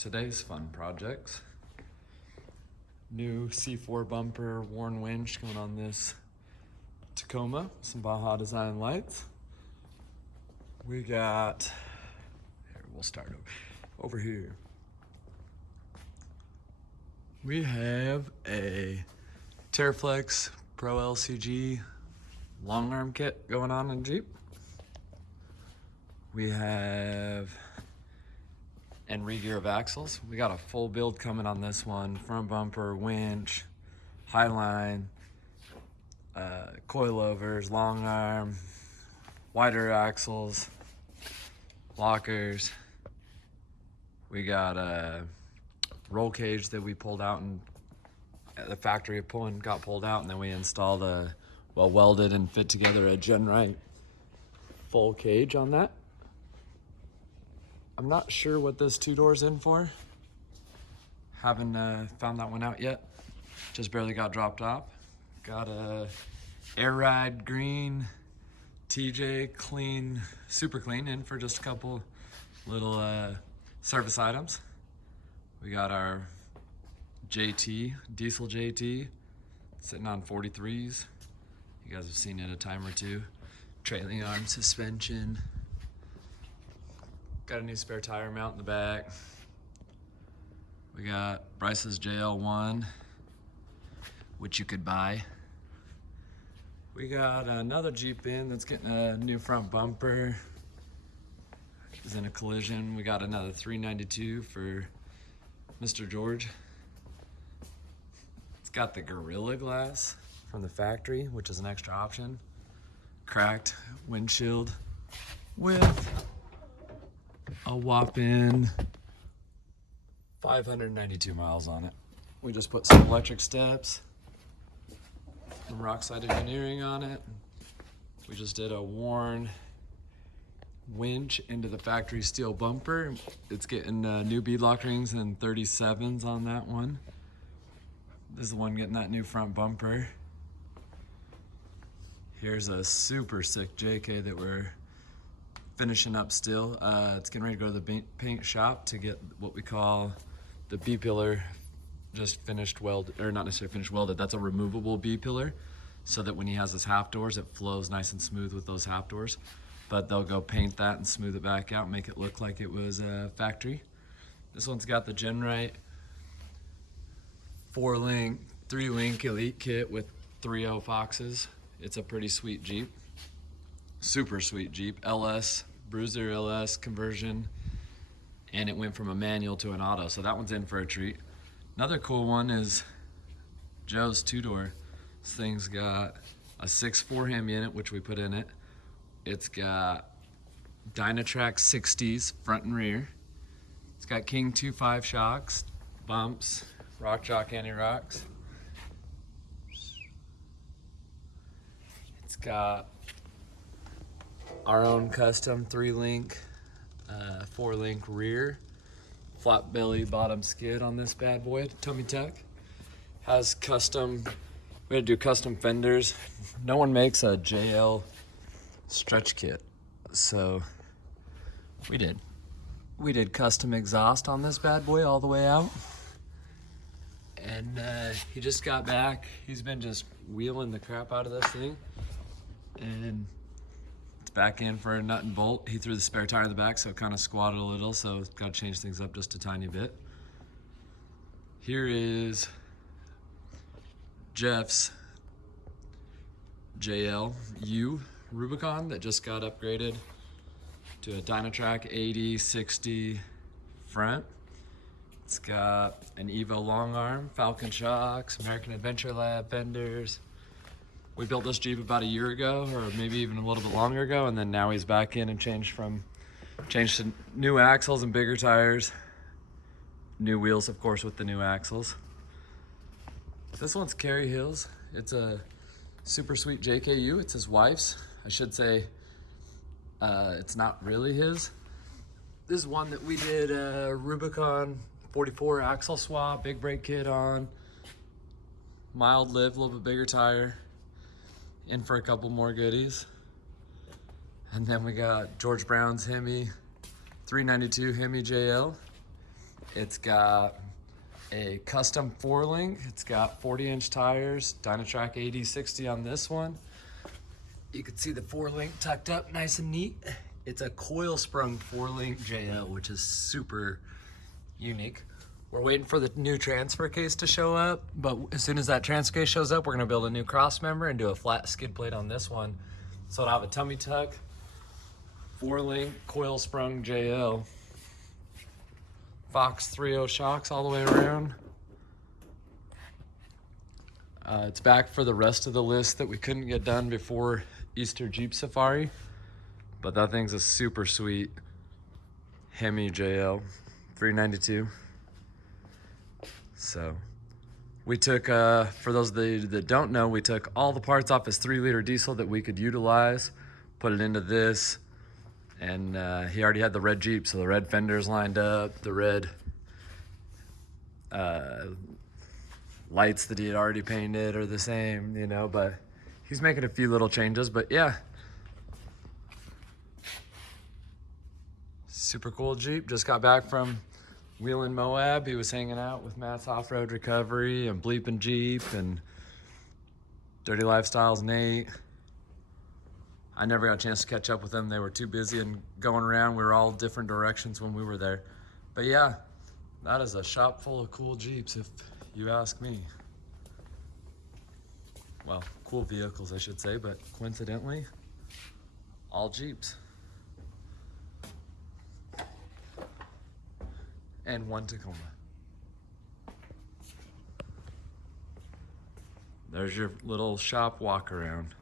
Today's fun projects. New C4 bumper, worn winch going on this Tacoma, some Baja design lights. We got, here, we'll start over here. We have a Terraflex Pro LCG long arm kit going on in Jeep. We have and re-gear of axles. We got a full build coming on this one. Front bumper, winch, high line, coilovers, long arm, wider axles, lockers. We got a roll cage that we pulled out and at the factory got pulled out, and then we installed a welded and fit together a Genrite full cage on that. I'm not sure what this two door's in for. Haven't found that one out yet. Just barely got dropped off. Got a Air Ride green TJ clean, super clean in for just a couple little service items. We got our JT, diesel JT, sitting on 43s. You guys have seen it a time or two. Trailing arm suspension. Got a new spare tire mount in the back. We got Bryce's JL1, which you could buy. We got another Jeep in that's getting a new front bumper. Is in a collision. We got another 392 for Mr. George. It's got the Gorilla Glass from the factory, which is an extra option. Cracked windshield with a whopping 592 miles on it. We just put some electric steps from Rockside Engineering on it. We just did a worn winch into the factory steel bumper. It's getting new beadlock rings and 37s on that one. This is the one getting that new front bumper. Here's a super sick JK that we're finishing up still. It's getting ready to go to the paint shop to get what we call the B-pillar just finished welded, or not necessarily finished welded, that's a removable B-pillar, so that when he has his half doors, it flows nice and smooth with those half doors. But they'll go paint that and smooth it back out, make it look like it was a factory. This one's got the Genrite 3-link Elite kit with 3.0 Foxes. It's a pretty sweet Jeep. Super sweet Jeep. LS, Bruiser LS conversion. And it went from a manual to an auto, so that one's in for a treat. Another cool one is Joe's two-door. This thing's got a 6.4 Hemi in it, which we put in it. It's got Dynatrac 60s front and rear. It's got King 2.5 shocks, bumps, rock jock anti-rocks. It's got our own custom 3-link, 4-link rear, flat belly bottom skid on this bad boy. Tommy Tech has custom. We had to do custom fenders. No one makes a JL stretch kit, so we did. We did custom exhaust on this bad boy all the way out. And he just got back. He's been just wheeling the crap out of this thing, and it's back in for a nut and bolt. He threw the spare tire in the back, so it kind of squatted a little, so it's got to change things up just a tiny bit. Here is Jeff's JLU Rubicon that just got upgraded to a Dynatrac 80/60 front. It's got an Evo long arm, Falcon shocks, American Adventure Lab fenders. We built this Jeep about a year ago, or maybe even a little bit longer ago, and then now he's back in and changed to new axles and bigger tires. New wheels, of course, with the new axles. This one's Carrie Hill's. It's a super sweet JKU. It's his wife's. I should say it's not really his. This is one that we did a Rubicon 44 axle swap, big brake kit on, mild lift, a little bit bigger tire, in for a couple more goodies. And then we got George Brown's Hemi 392 Hemi JL. It's got a custom four-link. It's got 40-inch tires, Dynatrac 80/60 on this one. You can see the four-link tucked up nice and neat. It's a coil sprung four-link JL, which is super unique. We're waiting for the new transfer case to show up, but as soon as that transfer case shows up, we're gonna build a new cross member and do a flat skid plate on this one. So it'll have a tummy tuck, four-link coil sprung JL. Fox 3.0 shocks all the way around. It's back for the rest of the list that we couldn't get done before Easter Jeep Safari, but that thing's a super sweet Hemi JL 392. So we took, for those that don't know, we took all the parts off his 3-liter diesel that we could utilize, put it into this, and he already had the red Jeep, so the red fenders lined up, the red lights that he had already painted are the same, you know, but he's making a few little changes. But yeah, super cool Jeep. Just got back from Wheeling Moab. He was hanging out with Matt's Off-Road Recovery and Bleepin' Jeep and Dirty Lifestyles Nate. I never got a chance to catch up with them. They were too busy and going around. We were all different directions when we were there. But yeah, that is a shop full of cool Jeeps, if you ask me. Well, cool vehicles, I should say, but coincidentally, all Jeeps. And one Tacoma. There's your little shop walk around.